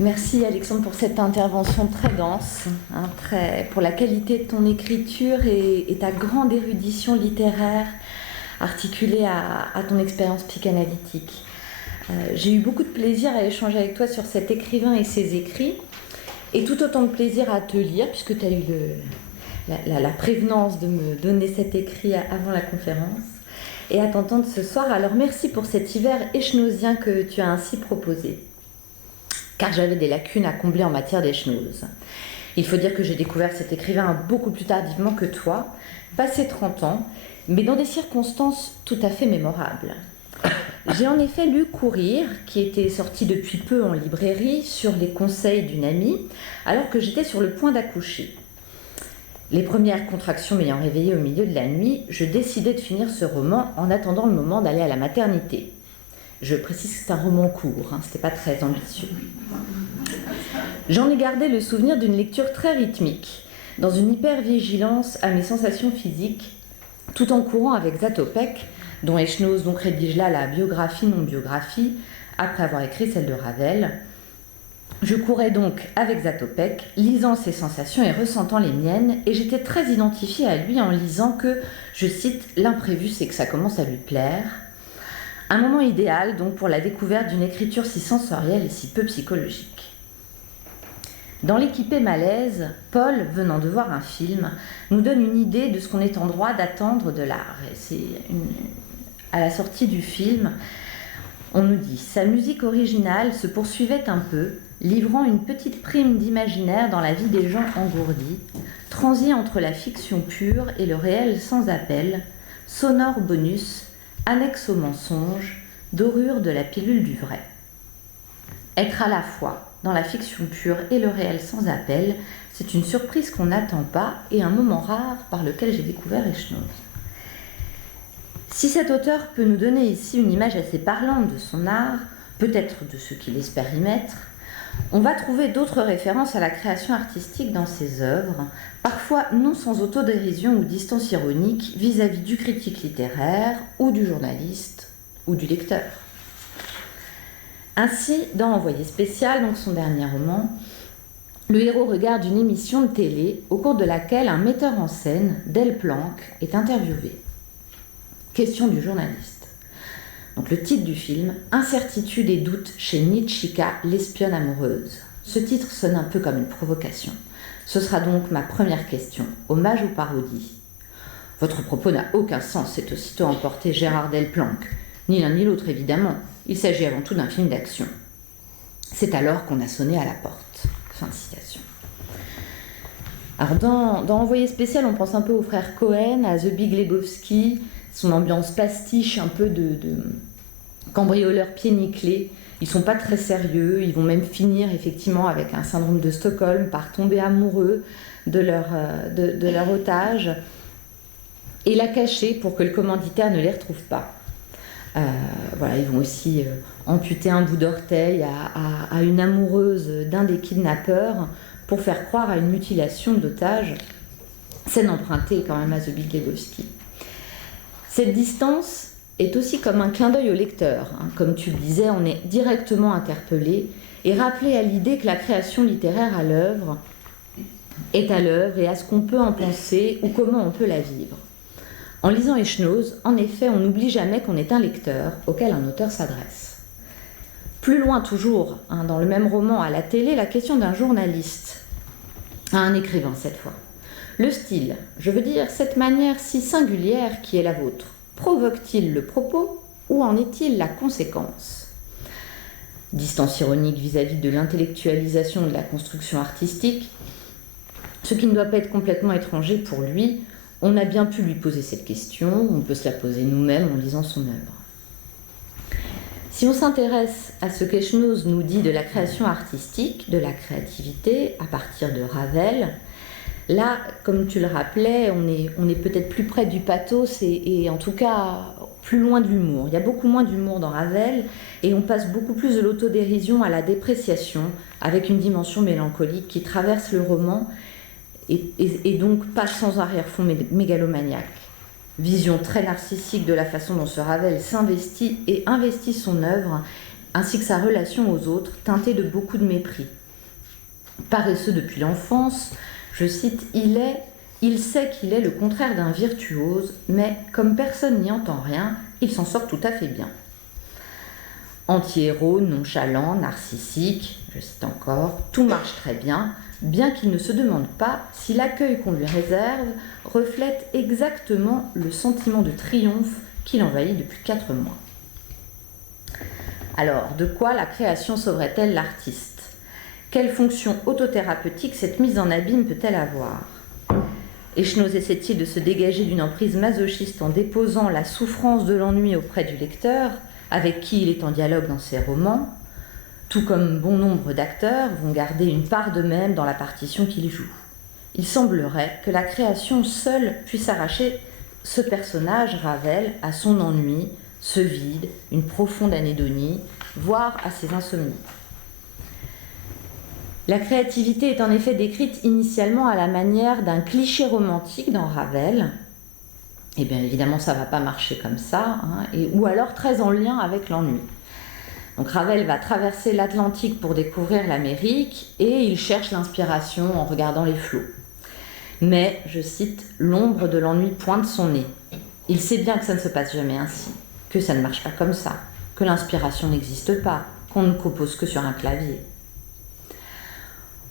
Merci Alexandre pour cette intervention très dense, pour la qualité de ton écriture et ta grande érudition littéraire articulée à ton expérience psychanalytique. J'ai eu beaucoup de plaisir à échanger avec toi sur cet écrivain et ses écrits, et tout autant de plaisir à te lire, puisque tu as eu la prévenance de me donner cet écrit avant la conférence, et à t'entendre ce soir. Alors merci pour cet hiver échenousien que tu as ainsi proposé, car j'avais des lacunes à combler en matière d'échenose. Il faut dire que j'ai découvert cet écrivain beaucoup plus tardivement que toi, passé 30 ans, mais dans des circonstances tout à fait mémorables. J'ai en effet lu Courir, qui était sorti depuis peu en librairie, sur les conseils d'une amie, alors que j'étais sur le point d'accoucher. Les premières contractions m'ayant réveillée au milieu de la nuit, je décidai de finir ce roman en attendant le moment d'aller à la maternité. Je précise que c'est un roman court, c'était pas très ambitieux. J'en ai gardé le souvenir d'une lecture très rythmique, dans une hyper-vigilance à mes sensations physiques, tout en courant avec Zatopek, dont Echenoz donc rédige là la biographie-non-biographie, après avoir écrit celle de Ravel. Je courais donc avec Zatopek, lisant ses sensations et ressentant les miennes, et j'étais très identifiée à lui en lisant que, je cite, « l'imprévu c'est que ça commence à lui plaire ». Un moment idéal donc pour la découverte d'une écriture si sensorielle et si peu psychologique. Dans l'équipé Malaise, Paul, venant de voir un film, nous donne une idée de ce qu'on est en droit d'attendre de l'art. À la sortie du film, on nous dit « Sa musique originale se poursuivait un peu, livrant une petite prime d'imaginaire dans la vie des gens engourdis, transi entre la fiction pure et le réel sans appel, sonore bonus, annexe au mensonge, dorure de la pilule du vrai. Être à la fois dans la fiction pure et le réel sans appel, c'est une surprise qu'on n'attend pas et un moment rare par lequel j'ai découvert Echenoz. Si cet auteur peut nous donner ici une image assez parlante de son art, peut-être de ce qu'il espère y mettre, on va trouver d'autres références à la création artistique dans ses œuvres, parfois non sans autodérision ou distance ironique vis-à-vis du critique littéraire ou du journaliste ou du lecteur. Ainsi, dans Envoyé spécial, donc son dernier roman, le héros regarde une émission de télé au cours de laquelle un metteur en scène, Del Planck, est interviewé. Question du journaliste. Donc le titre du film, Incertitude et doute chez Nitschika, l'espionne amoureuse. Ce titre sonne un peu comme une provocation. Ce sera donc ma première question, hommage ou parodie. Votre propos n'a aucun sens, c'est aussitôt emporté Gérard Delplanque. Ni l'un ni l'autre évidemment, il s'agit avant tout d'un film d'action. C'est alors qu'on a sonné à la porte. Fin de citation. Alors dans Envoyé spécial, on pense un peu aux frères Cohen, à The Big Lebowski, son ambiance pastiche, un peu de cambrioleurs pieds nickelés. Ils sont pas très sérieux, ils vont même finir effectivement avec un syndrome de Stockholm par tomber amoureux de leur otage et la cacher pour que le commanditaire ne les retrouve pas. Ils vont aussi amputer un bout d'orteil à une amoureuse d'un des kidnappeurs pour faire croire à une mutilation d'otage, scène empruntée quand même à The Big Lebowski. Cette distance est aussi comme un clin d'œil au lecteur. Comme tu le disais, on est directement interpellé et rappelé à l'idée que la création littéraire est à l'œuvre et à ce qu'on peut en penser ou comment on peut la vivre. En lisant Echenoz, en effet, on n'oublie jamais qu'on est un lecteur auquel un auteur s'adresse. Plus loin toujours, dans le même roman à la télé, la question d'un journaliste à un écrivain cette fois. Le style, je veux dire cette manière si singulière qui est la vôtre, provoque-t-il le propos ou en est-il la conséquence ? Distance ironique vis-à-vis de l'intellectualisation de la construction artistique, ce qui ne doit pas être complètement étranger pour lui. On a bien pu lui poser cette question, on peut se la poser nous-mêmes en lisant son œuvre. Si on s'intéresse à ce qu'Echenoz nous dit de la création artistique, de la créativité, à partir de Ravel, là, comme tu le rappelais, on est peut-être plus près du pathos et en tout cas plus loin de l'humour. Il y a beaucoup moins d'humour dans Ravel et on passe beaucoup plus de l'autodérision à la dépréciation avec une dimension mélancolique qui traverse le roman et donc pas sans arrière-fond mégalomaniaque. Vision très narcissique de la façon dont ce Ravel s'investit et investit son œuvre ainsi que sa relation aux autres, teintée de beaucoup de mépris. Paresseux depuis l'enfance, je cite, il sait qu'il est le contraire d'un virtuose, mais comme personne n'y entend rien, il s'en sort tout à fait bien. Anti-héros, nonchalant, narcissique, je cite encore, tout marche très bien, bien qu'il ne se demande pas si l'accueil qu'on lui réserve reflète exactement le sentiment de triomphe qui l'envahit depuis 4 mois. Alors, de quoi la création sauverait-elle l'artiste ? Quelle fonction autothérapeutique cette mise en abîme peut-elle avoir ? Echenoz essaie-t-il de se dégager d'une emprise masochiste en déposant la souffrance de l'ennui auprès du lecteur, avec qui il est en dialogue dans ses romans, tout comme bon nombre d'acteurs vont garder une part d'eux-mêmes dans la partition qu'ils jouent. Il semblerait que la création seule puisse arracher ce personnage, Ravel, à son ennui, ce vide, une profonde anédonie, voire à ses insomnies. La créativité est en effet décrite initialement à la manière d'un cliché romantique dans Ravel. Et bien évidemment, ça ne va pas marcher comme ça, ou alors très en lien avec l'ennui. Donc Ravel va traverser l'Atlantique pour découvrir l'Amérique et il cherche l'inspiration en regardant les flots. Mais, je cite, l'ombre de l'ennui pointe son nez. Il sait bien que ça ne se passe jamais ainsi, que ça ne marche pas comme ça, que l'inspiration n'existe pas, qu'on ne compose que sur un clavier.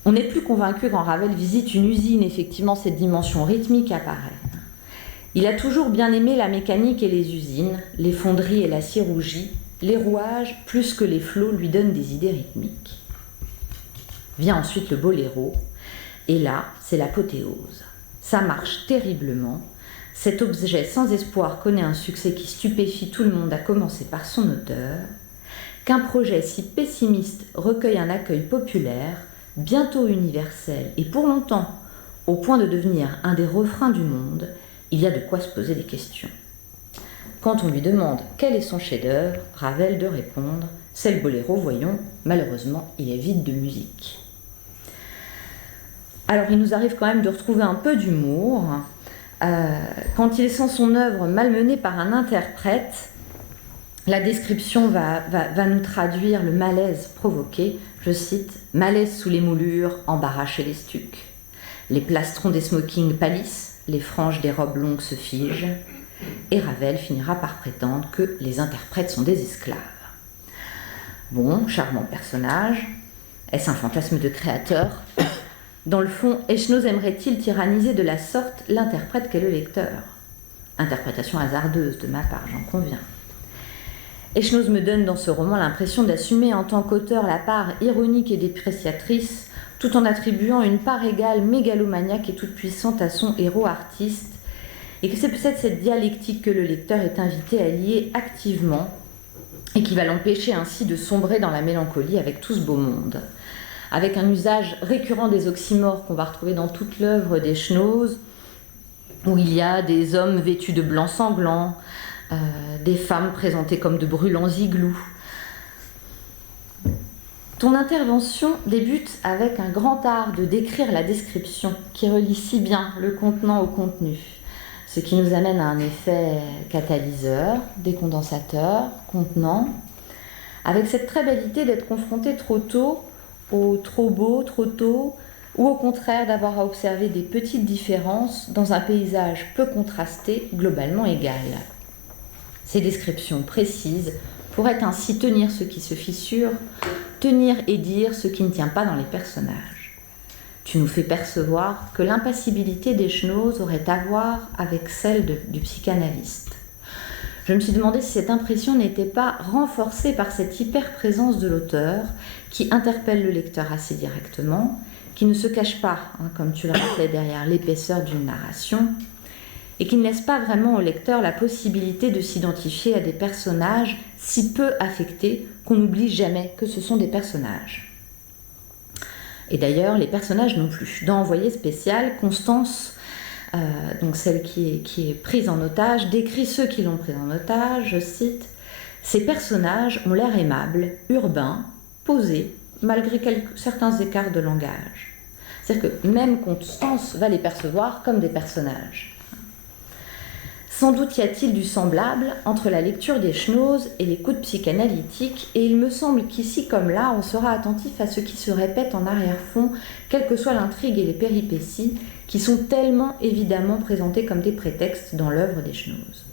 On n'est plus convaincu quand Ravel visite une usine, effectivement cette dimension rythmique apparaît. Il a toujours bien aimé la mécanique et les usines, les fonderies et la sidérurgie, les rouages, plus que les flots, lui donnent des idées rythmiques. Vient ensuite le boléro, et là, c'est l'apothéose. Ça marche terriblement. Cet objet sans espoir connaît un succès qui stupéfie tout le monde, à commencer par son auteur. Qu'un projet si pessimiste recueille un accueil populaire, bientôt universel et pour longtemps, au point de devenir un des refrains du monde, il y a de quoi se poser des questions. Quand on lui demande quel est son chef-d'œuvre, Ravel de répondre « c'est le boléro, voyons, malheureusement, il est vide de musique ». Alors il nous arrive quand même de retrouver un peu d'humour. Quand il sent son œuvre malmenée par un interprète, la description va nous traduire le malaise provoqué. Je cite, « malaise sous les moulures, embarras chez les stucs. Les plastrons des smokings pâlissent, les franges des robes longues se figent. » Et Ravel finira par prétendre que les interprètes sont des esclaves. Bon, charmant personnage. Est-ce un fantasme de créateur ? Dans le fond, Echenoz aimerait-il tyranniser de la sorte l'interprète qu'est le lecteur ? Interprétation hasardeuse de ma part, j'en conviens. Echenoz me donne dans ce roman l'impression d'assumer en tant qu'auteur la part ironique et dépréciatrice, tout en attribuant une part égale, mégalomaniaque et toute puissante à son héros artiste, et que c'est peut-être cette dialectique que le lecteur est invité à lier activement et qui va l'empêcher ainsi de sombrer dans la mélancolie avec tout ce beau monde. Avec un usage récurrent des oxymores qu'on va retrouver dans toute l'œuvre d'Echenoz, où il y a des hommes vêtus de blanc sanglant, des femmes présentées comme de brûlants igloos. Ton intervention débute avec un grand art de décrire la description qui relie si bien le contenant au contenu, ce qui nous amène à un effet catalyseur, décondensateur, contenant, avec cette très belle idée d'être confronté trop tôt au trop beau, trop tôt, ou au contraire d'avoir à observer des petites différences dans un paysage peu contrasté, globalement égal. Ces descriptions précises pourraient ainsi tenir ce qui se fissure, tenir et dire ce qui ne tient pas dans les personnages. Tu nous fais percevoir que l'impassibilité d'Echenoz aurait à voir avec celle du psychanalyste. Je me suis demandé si cette impression n'était pas renforcée par cette hyper-présence de l'auteur qui interpelle le lecteur assez directement, qui ne se cache pas, comme tu le rappelais, derrière l'épaisseur d'une narration, et qui ne laisse pas vraiment au lecteur la possibilité de s'identifier à des personnages si peu affectés qu'on n'oublie jamais que ce sont des personnages. Et d'ailleurs, les personnages non plus. Dans Envoyé spécial, Constance, donc celle qui est prise en otage, décrit ceux qui l'ont prise en otage, je cite, « Ces personnages ont l'air aimables, urbains, posés, malgré certains écarts de langage. » C'est-à-dire que même Constance va les percevoir comme des personnages. Sans doute y a-t-il du semblable entre la lecture des Schnoz et l'écoute psychanalytique, et il me semble qu'ici comme là, on sera attentif à ce qui se répète en arrière-fond, quelle que soit l'intrigue et les péripéties, qui sont tellement évidemment présentées comme des prétextes dans l'œuvre des Schnoz.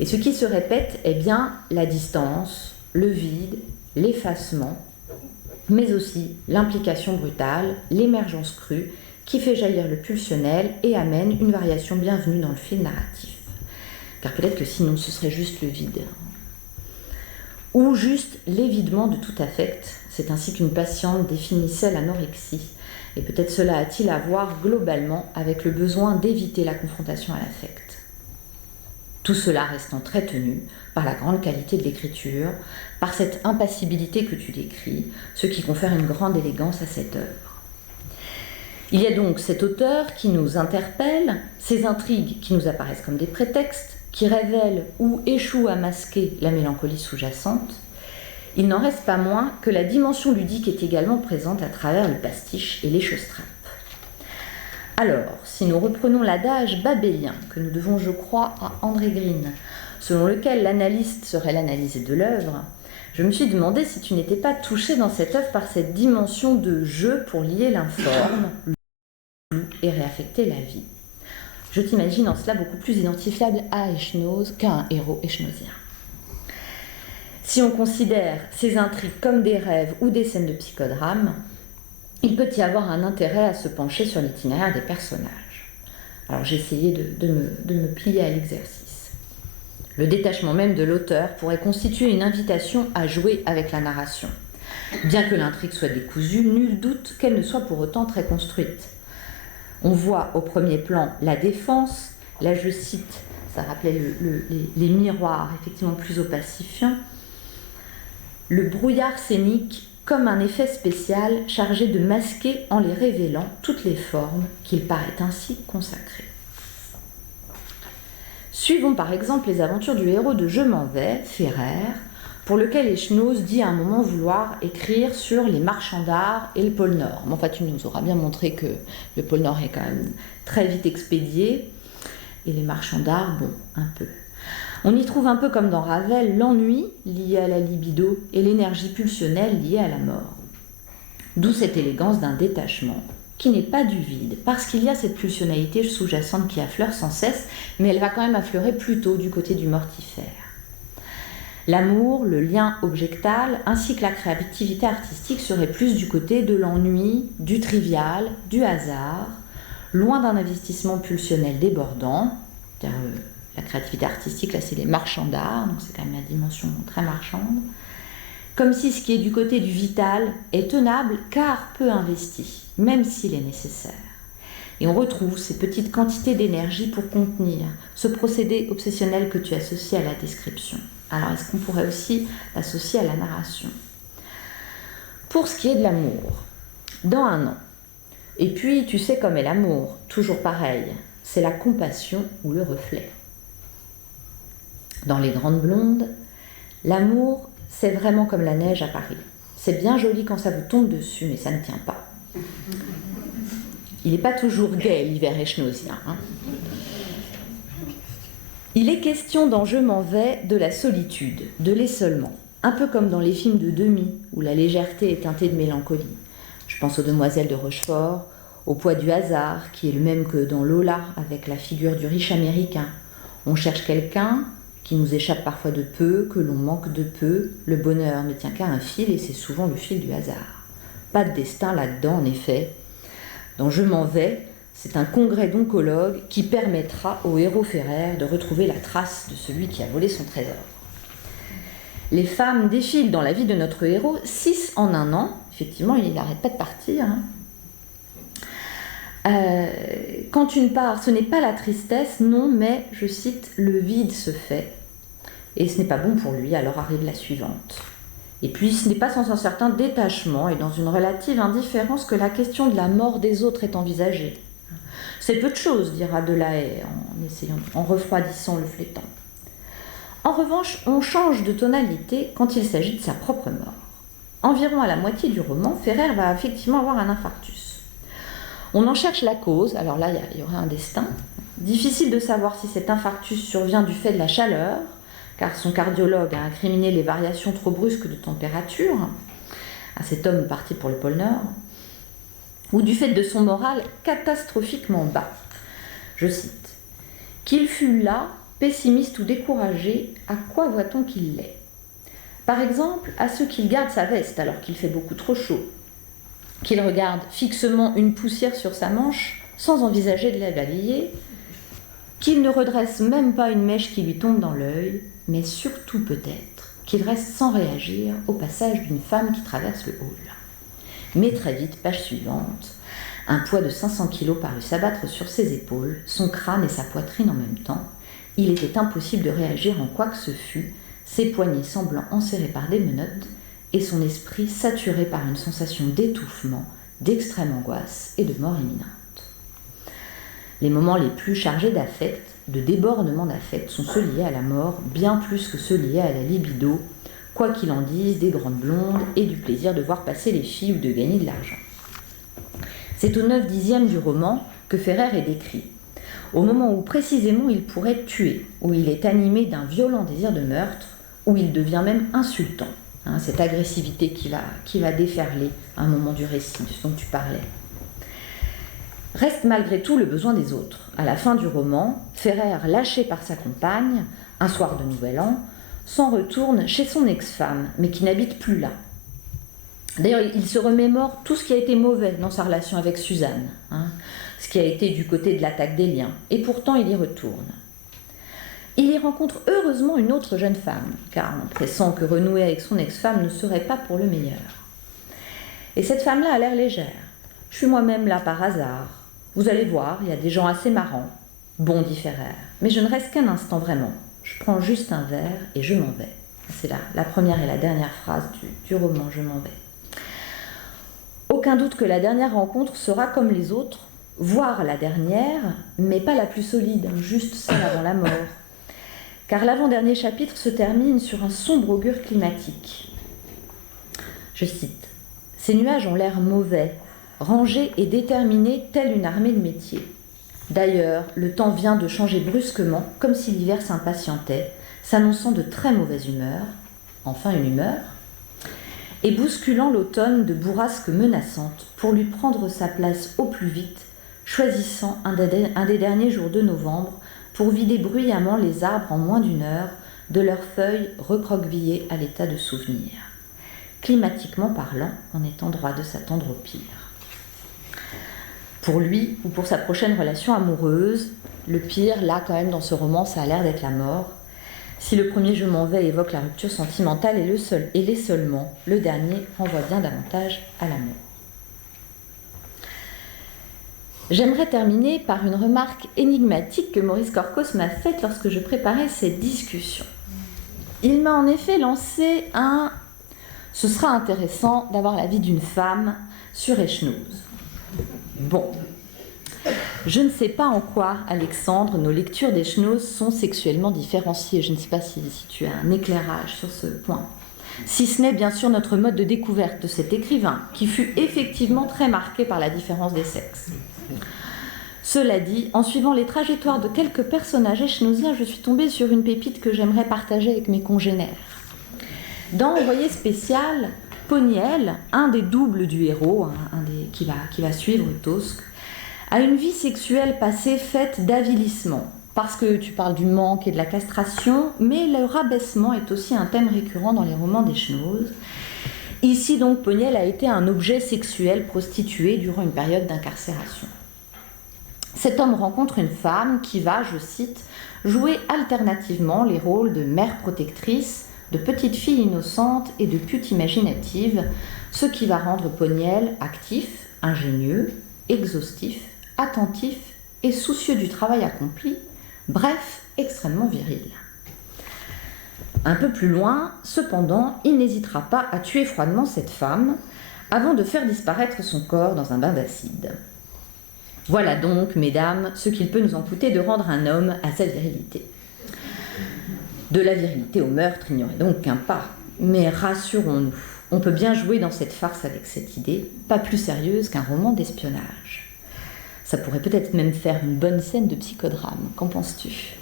Et ce qui se répète est bien la distance, le vide, l'effacement, mais aussi l'implication brutale, l'émergence crue, qui fait jaillir le pulsionnel et amène une variation bienvenue dans le fil narratif. Car peut-être que sinon ce serait juste le vide. Ou juste l'évidement de tout affect. C'est ainsi qu'une patiente définissait l'anorexie. Et peut-être cela a-t-il à voir globalement avec le besoin d'éviter la confrontation à l'affect. Tout cela restant très tenu par la grande qualité de l'écriture, par cette impassibilité que tu décris, ce qui confère une grande élégance à cette œuvre. Il y a donc cet auteur qui nous interpelle, ces intrigues qui nous apparaissent comme des prétextes, qui révèlent ou échouent à masquer la mélancolie sous-jacente. Il n'en reste pas moins que la dimension ludique est également présente à travers le pastiche et les chausse-trapes. Alors, si nous reprenons l'adage babélien que nous devons, je crois, à André Green, selon lequel l'analyste serait l'analysé de l'œuvre, je me suis demandé si tu n'étais pas touché dans cette œuvre par cette dimension de jeu pour lier l'informe et réaffecter la vie. Je t'imagine en cela beaucoup plus identifiable à Echnoz qu'à un héros echnozien. Si on considère ces intrigues comme des rêves ou des scènes de psychodrame, il peut y avoir un intérêt à se pencher sur l'itinéraire des personnages. Alors j'ai essayé de me plier à l'exercice. Le détachement même de l'auteur pourrait constituer une invitation à jouer avec la narration. Bien que l'intrigue soit décousue, nul doute qu'elle ne soit pour autant très construite. On voit au premier plan la défense, là je cite, ça rappelait les miroirs effectivement plus opacifiants, le brouillard scénique comme un effet spécial chargé de masquer en les révélant toutes les formes qu'il paraît ainsi consacrer. Suivons par exemple les aventures du héros de Je m'en vais, Ferrer, pour lequel Echnoz dit à un moment vouloir écrire sur les marchands d'art et le pôle Nord. Mais enfin, tu nous auras bien montré que le pôle Nord est quand même très vite expédié, et les marchands d'art, bon, un peu. On y trouve un peu comme dans Ravel l'ennui lié à la libido et l'énergie pulsionnelle liée à la mort. D'où cette élégance d'un détachement qui n'est pas du vide, parce qu'il y a cette pulsionnalité sous-jacente qui affleure sans cesse, mais elle va quand même affleurer plutôt du côté du mortifère. L'amour, le lien objectal, ainsi que la créativité artistique seraient plus du côté de l'ennui, du trivial, du hasard, loin d'un investissement pulsionnel débordant. La créativité artistique, là, c'est les marchands d'art, donc c'est quand même la dimension très marchande. Comme si ce qui est du côté du vital est tenable car peu investi, même s'il est nécessaire. Et on retrouve ces petites quantités d'énergie pour contenir ce procédé obsessionnel que tu associes à la description. Alors, est-ce qu'on pourrait aussi l'associer à la narration? Pour ce qui est de l'amour, dans Un an. Et puis, tu sais comme est l'amour, toujours pareil, c'est la compassion ou le reflet. Dans Les Grandes Blondes, l'amour, c'est vraiment comme la neige à Paris. C'est bien joli quand ça vous tombe dessus, mais ça ne tient pas. Il n'est pas toujours gai, l'hiver echnozien. Il est question dans Je m'en vais de la solitude, de l'isolement, un peu comme dans les films de Demy, où la légèreté est teintée de mélancolie. Je pense aux Demoiselles de Rochefort, au poids du hasard, qui est le même que dans Lola, avec la figure du riche américain. On cherche quelqu'un qui nous échappe parfois de peu, que l'on manque de peu. Le bonheur ne tient qu'à un fil, et c'est souvent le fil du hasard. Pas de destin là-dedans, en effet. Dans Je m'en vais, c'est un congrès d'oncologues qui permettra au héros Ferrer de retrouver la trace de celui qui a volé son trésor. Les femmes défilent dans la vie de notre héros, 6 en un an. Effectivement, il n'arrête pas de partir. Quand une part, ce n'est pas la tristesse, non, mais, je cite, le vide se fait. Et ce n'est pas bon pour lui, alors arrive la suivante. Et puis, ce n'est pas sans un certain détachement et dans une relative indifférence que la question de la mort des autres est envisagée. C'est peu de choses, dira Delahaye en refroidissant le flétan. En revanche, on change de tonalité quand il s'agit de sa propre mort. Environ à la moitié du roman, Ferrer va effectivement avoir un infarctus. On en cherche la cause, alors là, il y aurait un destin, Difficile de savoir si cet infarctus survient du fait de la chaleur, car son cardiologue a incriminé les variations trop brusques de température à cet homme parti pour le pôle Nord, ou du fait de son moral catastrophiquement bas. Je cite, « Qu'il fût là, pessimiste ou découragé, à quoi voit-on qu'il l'est ? Par exemple, à ce qu'il garde sa veste alors qu'il fait beaucoup trop chaud, qu'il regarde fixement une poussière sur sa manche sans envisager de la balayer, qu'il ne redresse même pas une mèche qui lui tombe dans l'œil, mais surtout peut-être qu'il reste sans réagir au passage d'une femme qui traverse le hall. Mais très vite, page suivante, un poids de 500 kilos parut s'abattre sur ses épaules, son crâne et sa poitrine en même temps. Il était impossible de réagir en quoi que ce fût, ses poignets semblant enserrés par des menottes, et son esprit saturé par une sensation d'étouffement, d'extrême angoisse et de mort imminente. Les moments les plus chargés d'affect, de débordement d'affect, sont ceux liés à la mort, bien plus que ceux liés à la libido, quoi qu'il en dise, des grandes blondes et du plaisir de voir passer les filles ou de gagner de l'argent. C'est au 9/10 du roman que Ferrer est décrit, au moment où précisément il pourrait tuer, où il est animé d'un violent désir de meurtre, où il devient même insultant, cette agressivité qui va déferler à un moment du récit, de ce dont tu parlais. Reste malgré tout le besoin des autres. À la fin du roman, Ferrer, lâché par sa compagne, un soir de Nouvel An, s'en retourne chez son ex-femme, mais qui n'habite plus là. D'ailleurs, il se remémore tout ce qui a été mauvais dans sa relation avec Suzanne, ce qui a été du côté de l'attaque des liens, et pourtant il y retourne. Il y rencontre heureusement une autre jeune femme, car on pressent que renouer avec son ex-femme ne serait pas pour le meilleur. Et cette femme-là a l'air légère. Je suis moi-même là par hasard. Vous allez voir, il y a des gens assez marrants. Bon, dit Ferrer, mais je ne reste qu'un instant vraiment. Je prends juste un verre et je m'en vais. C'est la première et la dernière phrase du roman, je m'en vais. Aucun doute que la dernière rencontre sera comme les autres, voire la dernière, mais pas la plus solide, juste celle avant la mort. Car l'avant-dernier chapitre se termine sur un sombre augure climatique. Je cite, « Ces nuages ont l'air mauvais, rangés et déterminés telle une armée de métiers. D'ailleurs, le temps vient de changer brusquement, comme si l'hiver s'impatientait, s'annonçant de très mauvaise humeur, enfin une humeur, et bousculant l'automne de bourrasques menaçantes pour lui prendre sa place au plus vite, choisissant un des derniers jours de novembre pour vider bruyamment les arbres en moins d'une heure de leurs feuilles recroquevillées à l'état de souvenir. Climatiquement parlant, on est en droit de s'attendre au pire. Pour lui, ou pour sa prochaine relation amoureuse, le pire, là quand même dans ce roman, ça a l'air d'être la mort. Si le premier « Je m'en vais » évoque la rupture sentimentale et l'est seulement, le dernier renvoie bien davantage à l'amour. J'aimerais terminer par une remarque énigmatique que Maurice Corcos m'a faite lorsque je préparais cette discussion. Il m'a en effet lancé un « Ce sera intéressant d'avoir l'avis d'une femme sur Echnouz ». Bon, je ne sais pas en quoi, Alexandre, nos lectures d'Echnouz sont sexuellement différenciées. Je ne sais pas si tu as un éclairage sur ce point. Si ce n'est bien sûr notre mode de découverte de cet écrivain, qui fut effectivement très marqué par la différence des sexes. Cela dit, en suivant les trajectoires de quelques personnages echnouziens, je suis tombée sur une pépite que j'aimerais partager avec mes congénères. Dans Envoyé spécial, Poniel, un des doubles du héros, qui va suivre Tosque, a une vie sexuelle passée faite d'avilissement, parce que tu parles du manque et de la castration, mais le rabaissement est aussi un thème récurrent dans les romans d'Echnouz. Ici donc, Poniel a été un objet sexuel prostitué durant une période d'incarcération. Cet homme rencontre une femme qui va, je cite, jouer alternativement les rôles de mère protectrice, de petite fille innocente et de pute imaginative, ce qui va rendre Poniel actif, ingénieux, exhaustif, attentif et soucieux du travail accompli, bref, extrêmement viril. Un peu plus loin, cependant, il n'hésitera pas à tuer froidement cette femme avant de faire disparaître son corps dans un bain d'acide. Voilà donc, mesdames, ce qu'il peut nous en coûter de rendre un homme à sa virilité. De la virilité au meurtre, il n'y aurait donc qu'un pas. Mais rassurons-nous, on peut bien jouer dans cette farce avec cette idée, pas plus sérieuse qu'un roman d'espionnage. Ça pourrait peut-être même faire une bonne scène de psychodrame. Qu'en penses-tu ?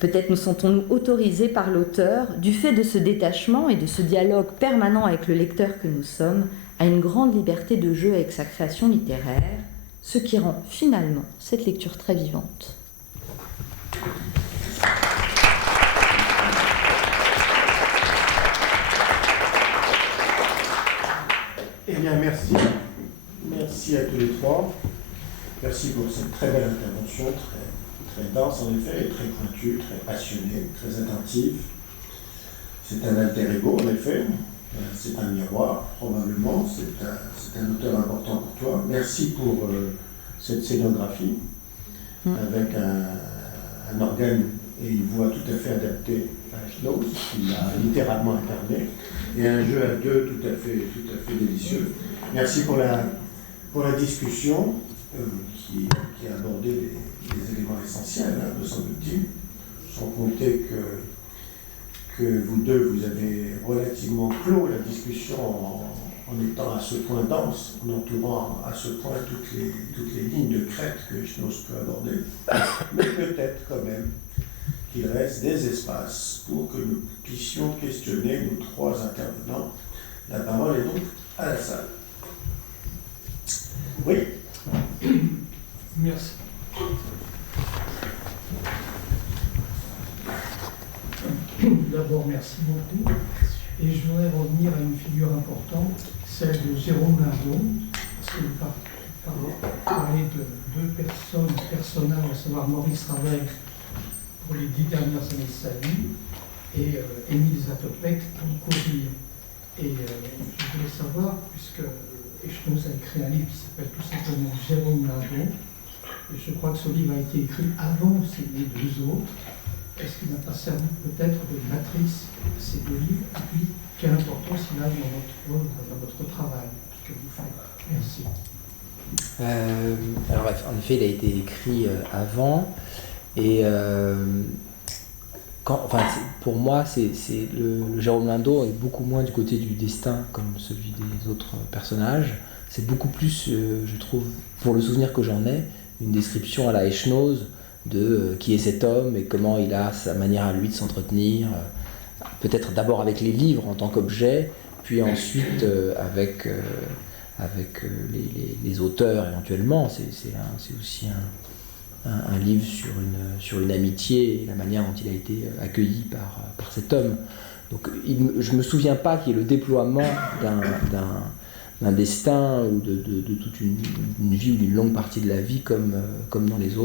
Peut-être nous sentons-nous autorisés par l'auteur, du fait de ce détachement et de ce dialogue permanent avec le lecteur que nous sommes, à une grande liberté de jeu avec sa création littéraire, ce qui rend finalement cette lecture très vivante. Eh bien, merci. Merci à tous les trois. Merci pour cette très belle intervention, très dense en effet, et très pointue, très passionnée, très attentive. C'est un alter ego en effet, c'est un miroir probablement, c'est un auteur important pour toi. Merci pour cette scénographie avec un organe et une voix tout à fait adaptée à Schnoz, qui l'a littéralement incarné, et un jeu à deux tout à fait délicieux. Merci pour la discussion qui a abordé les éléments essentiels, me semble-t-il, sans compter que vous deux, vous avez relativement clos la discussion en étant à ce point dense, en entourant à ce point toutes les lignes de crête que Schnoz peut aborder, mais peut-être quand même qu'il reste des espaces pour que nous puissions questionner nos trois intervenants. La parole est donc à la salle. Oui. Merci. D'abord, merci beaucoup. Et je voudrais revenir à une figure importante, celle de Jérôme Lardon, parce que vous parlez de deux personnages, à savoir Maurice Ravel pour les 10 dernières années de sa vie, et Émile Zatopek pour Courir. Et je voulais savoir, puisque Schnoz a écrit un livre qui s'appelle tout simplement Jérôme Lardon, et je crois que ce livre a été écrit avant les deux autres. Est-ce qu'il n'a pas servi peut-être de matrice à ces deux livres? Et puis, quelle importance il a dans votre travail que vous faites? Merci. Alors, en effet, il a été écrit avant, et pour moi, le Jérôme Lardon est beaucoup moins du côté du destin comme celui des autres personnages. C'est beaucoup plus, je trouve, pour le souvenir que j'en ai, une description à la Schnoz de qui est cet homme et comment il a sa manière à lui de s'entretenir, peut-être d'abord avec les livres en tant qu'objet, puis ensuite avec les auteurs éventuellement. C'est aussi un livre sur une amitié et la manière dont il a été accueilli par cet homme. Donc je ne me souviens pas qu'il y ait le déploiement d'un destin ou de toute une vie ou d'une longue partie de la vie comme dans les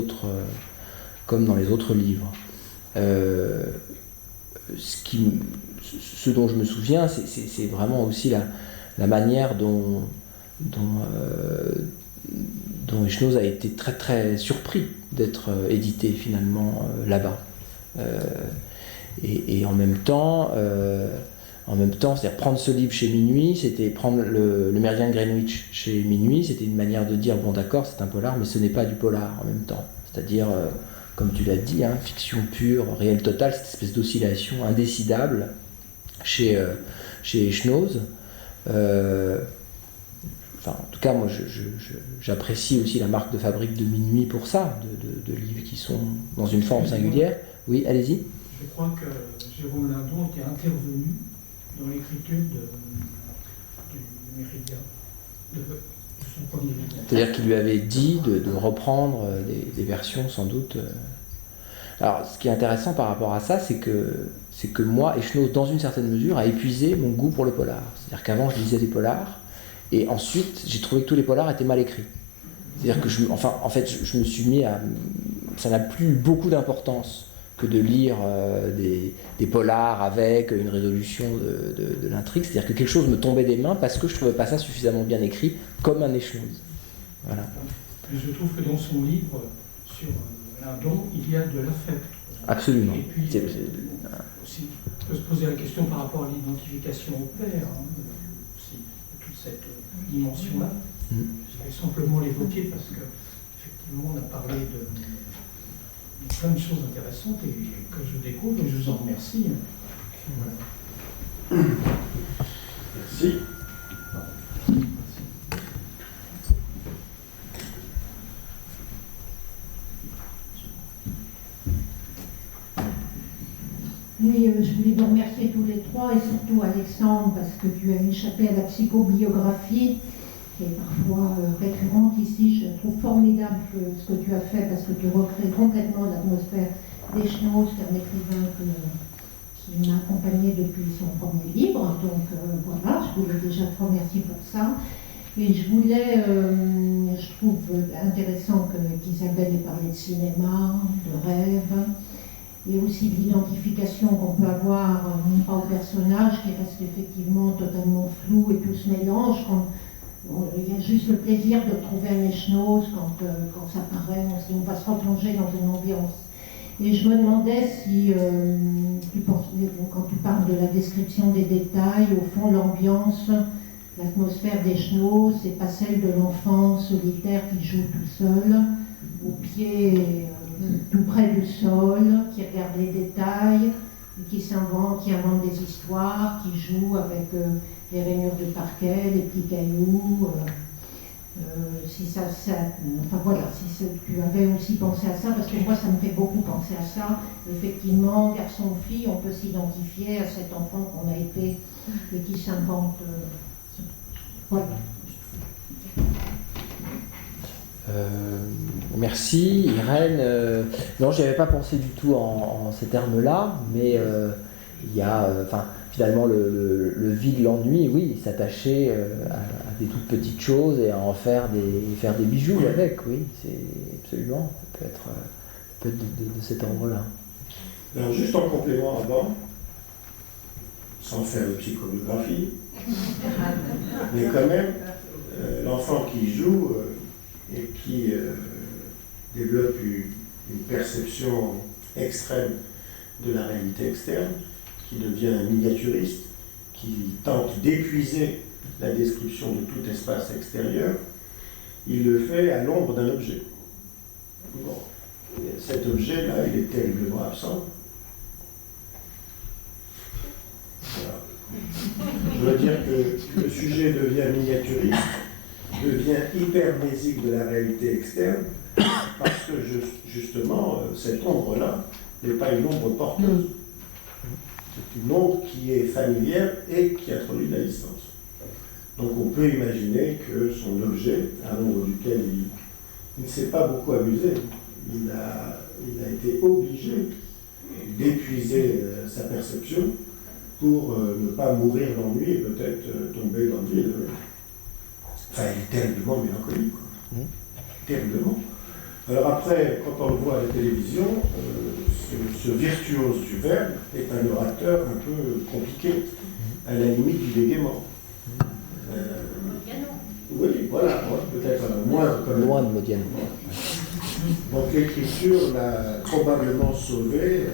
autres livres. Ce dont je me souviens, c'est vraiment aussi la manière dont Schnoz a été très très surpris d'être édité finalement là-bas. Et en même temps, c'est-à-dire prendre ce livre chez Minuit, c'était prendre le Méridien de Greenwich chez Minuit, c'était une manière de dire, bon d'accord, c'est un polar, mais ce n'est pas du polar en même temps. C'est-à-dire, comme tu l'as dit, fiction pure, réel total, cette espèce d'oscillation indécidable chez Schnoz. En tout cas, moi, j'apprécie aussi la marque de fabrique de Minuit pour ça, de livres qui sont dans une forme singulière. Oui, allez-y. Je crois que Jérôme Lardon était intervenu dans l'écriture du Méridien, de son premier livre. C'est-à-dire qu'il lui avait dit de reprendre des versions sans doute. Alors, ce qui est intéressant par rapport à ça, c'est que moi, et Schnoz, dans une certaine mesure, a épuisé mon goût pour le polar. C'est-à-dire qu'avant, je lisais des polars, et ensuite, j'ai trouvé que tous les polars étaient mal écrits. C'est-à-dire que je me suis mis à... Ça n'a plus eu beaucoup d'importance que de lire des polars avec une résolution de l'intrigue. C'est-à-dire que quelque chose me tombait des mains parce que je ne trouvais pas ça suffisamment bien écrit, comme un Schnoz. Voilà. Je trouve que dans son livre sur Lardon, il y a de l'affect. Absolument. Et puis, aussi, on peut se poser la question par rapport à l'identification au père, aussi, de toute cette dimension-là. Je vais simplement l'évoquer parce qu'effectivement, on a parlé de plein de choses intéressantes et que je découvre et je vous en remercie. Voilà. Merci. Oui, je voulais vous remercier tous les trois et surtout Alexandre parce que tu as échappé à la psychobiographie qui est parfois récurrente ici. Je trouve formidable ce que tu as fait parce que tu recrées complètement l'atmosphère des Schnoz, qui est un écrivain qui m'a accompagné depuis son premier livre. Donc voilà, je voulais déjà te remercier pour ça. Et je voulais, je trouve intéressant qu'Isabelle ait parlé de cinéma, de rêve, et aussi de l'identification qu'on peut avoir, non pas au personnage, qui reste effectivement totalement flou et tout se mélange. Il y a juste le plaisir de trouver un échnose quand ça paraît, on va se replonger dans une ambiance. Et je me demandais si, quand tu parles de la description des détails, au fond l'ambiance, l'atmosphère des chenaux, c'est pas celle de l'enfant solitaire qui joue tout seul, au pied, tout près du sol, qui regarde les détails, qui invente des histoires, qui joue avec les rainures de parquet, les petits cailloux. Enfin voilà, si tu avais aussi pensé à ça, parce que moi ça me fait beaucoup penser à ça. Effectivement, garçon ou fille, on peut s'identifier à cet enfant qu'on a été et qui s'invente. Voilà. Merci Irène. Non, j'y avais pas pensé du tout en ces termes-là, mais il y a, finalement le vide, l'ennui, oui, s'attacher à des toutes petites choses et à en faire des bijoux avec, oui, c'est absolument, ça peut être de cet ordre-là. Alors juste en complément avant, sans faire de psychobiographie, mais quand même, l'enfant qui joue et qui développe une perception extrême de la réalité externe, qui devient un miniaturiste, qui tente d'épuiser la description de tout espace extérieur, il le fait à l'ombre d'un objet. Bon. Cet objet-là, il est terriblement absent. Voilà. Je veux dire que le sujet devient miniaturiste, devient hypermnésique de la réalité externe, parce que justement, cette ombre-là n'est pas une ombre porteuse. C'est une ombre qui est familière et qui introduit de la distance. Donc on peut imaginer que son objet, à l'ombre duquel il ne s'est pas beaucoup amusé, il a été obligé d'épuiser sa perception pour ne pas mourir d'ennui et peut-être tomber dans le vide. Enfin, il est terriblement mélancolique, quoi. Terriblement. Alors après, quand on le voit à la télévision, ce virtuose du verbe est un orateur un peu compliqué, à la limite du bégaiement. Oui, voilà, peut-être loin de Modiano. Donc l'écriture l'a probablement sauvé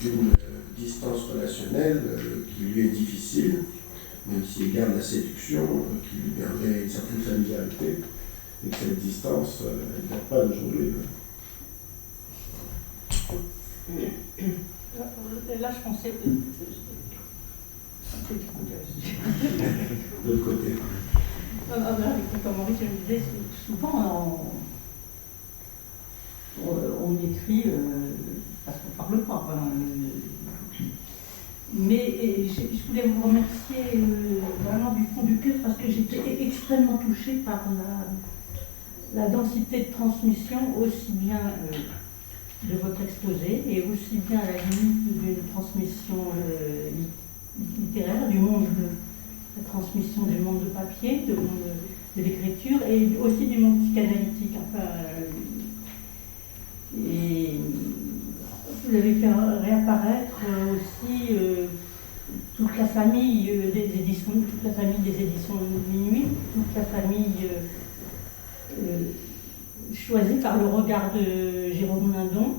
d'une distance relationnelle qui lui est difficile, même s'il garde la séduction, qui lui permet une certaine familiarité, et que cette distance, elle ne date pas d'aujourd'hui. Là, je pensais. De l'autre côté. Comme Maurice le disait, souvent on écrit parce qu'on ne parle pas. Mais je voulais vous remercier vraiment du fond du cœur parce que j'étais extrêmement touchée par la densité de transmission, aussi bien de votre exposé et aussi bien à la limite d'une transmission littéraire, du monde la transmission du monde de papier, du monde de l'écriture et aussi du monde psychanalytique. Enfin, et vous avez fait réapparaître aussi toute la famille des éditions, Minuit, toute la famille choisie par le regard de Jérôme Lindon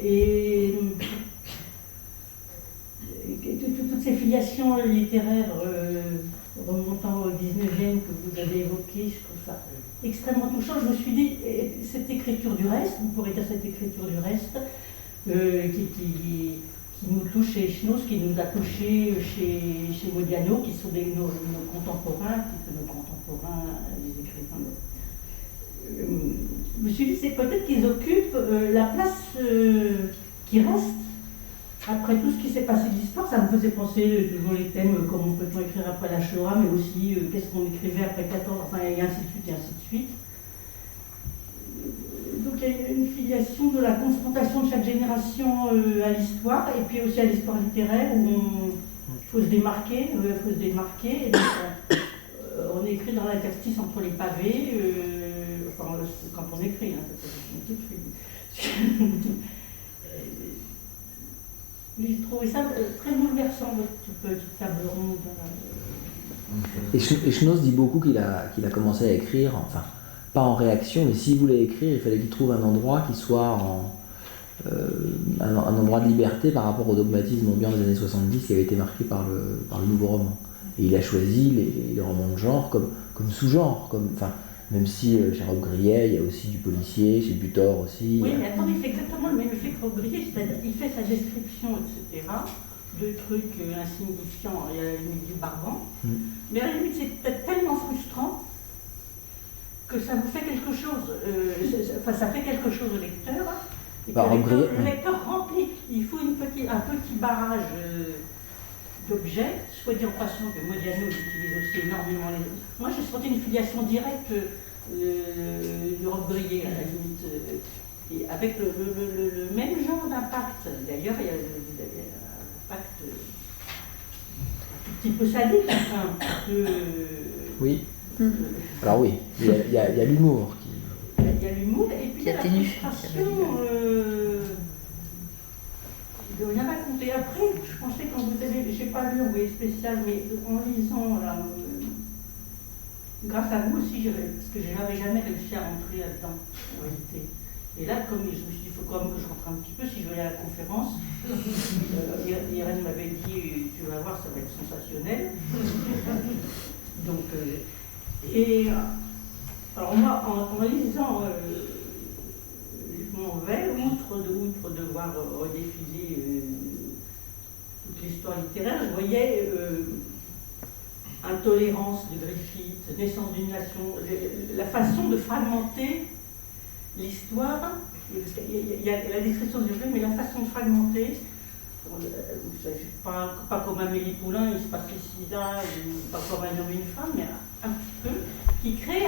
et toutes ces filiations littéraires remontant au 19e que vous avez évoquées, je trouve ça extrêmement touchant. Je me suis dit, cette écriture du reste, vous pourrez dire cette écriture du reste, qui nous touche chez Schnoz, qui nous a touché chez Modiano, qui sont nos contemporains, les écrivains. Je me suis dit, c'est peut-être qu'ils occupent la place qui reste après tout ce qui s'est passé de l'histoire, ça me faisait penser toujours les thèmes, comment peut-on écrire après la Shoah, mais aussi qu'est-ce qu'on écrivait après 14, enfin, et ainsi de suite, et ainsi de suite. Donc il y a une filiation de la confrontation de chaque génération à l'histoire, et puis aussi à l'histoire littéraire, où il faut se démarquer, et donc, on écrit dans l'interstice entre les pavés, enfin, quand on écrit, hein, c'est j'ai trouvé ça très bouleversant, votre petite table ronde. Et Schnoz dit beaucoup qu'il a commencé à écrire, enfin, pas en réaction, mais s'il voulait écrire, il fallait qu'il trouve un endroit qui soit un endroit de liberté par rapport au dogmatisme ambiant des années 70 qui avait été marqué par le nouveau roman. Et il a choisi les romans de genre comme sous-genre, même si chez Rob Grillet, il y a aussi du policier, chez Butor aussi. Oui, mais attendez, il fait exactement le même effet que Rob Grillet, c'est-à-dire qu'il fait sa description, etc., de trucs insignifiants et à la limite du barbant, mais à la limite c'est peut-être tellement frustrant que ça vous fait quelque chose, ça fait quelque chose au lecteur, et que le lecteur remplit, il faut un petit barrage d'objets, soit dit en passant que Modiano utilise aussi énormément les autres. Moi j'ai senti une filiation directe du Rob Grillet à la limite, et avec le même genre d'impact. D'ailleurs il y a l'impact un petit peu sadique, un petit peu... Oui. Alors oui, il y a l'humour qui... Il y a l'humour, et puis il y a la frustration de rien raconter. Après, je pensais quand vous avez, j'ai pas lu Envoyé spécial, mais en lisant, grâce à vous aussi, parce que je n'avais jamais réussi à rentrer là-dedans, en réalité. Et là, comme je me suis dit, il faut quand même que je rentre un petit peu si je veux aller à la conférence. Irène m'avait dit, tu vas voir, ça va être sensationnel. Donc, alors moi, en lisant, je m'en vais, outre de voir redéfiler toute l'histoire littéraire, je voyais Intolérance de Griffith, Naissance d'une nation, la façon de fragmenter l'histoire. Il y a la description du jeu, mais la façon de fragmenter, pas comme Amélie Poulain, il se passe ici, là, pas comme un homme et une femme, mais un petit peu, qui crée